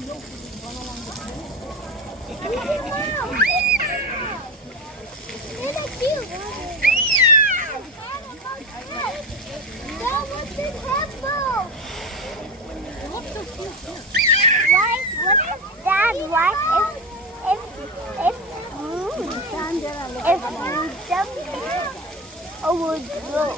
That was the Hippo. Why? What is that? Why? If you jump, it would grow.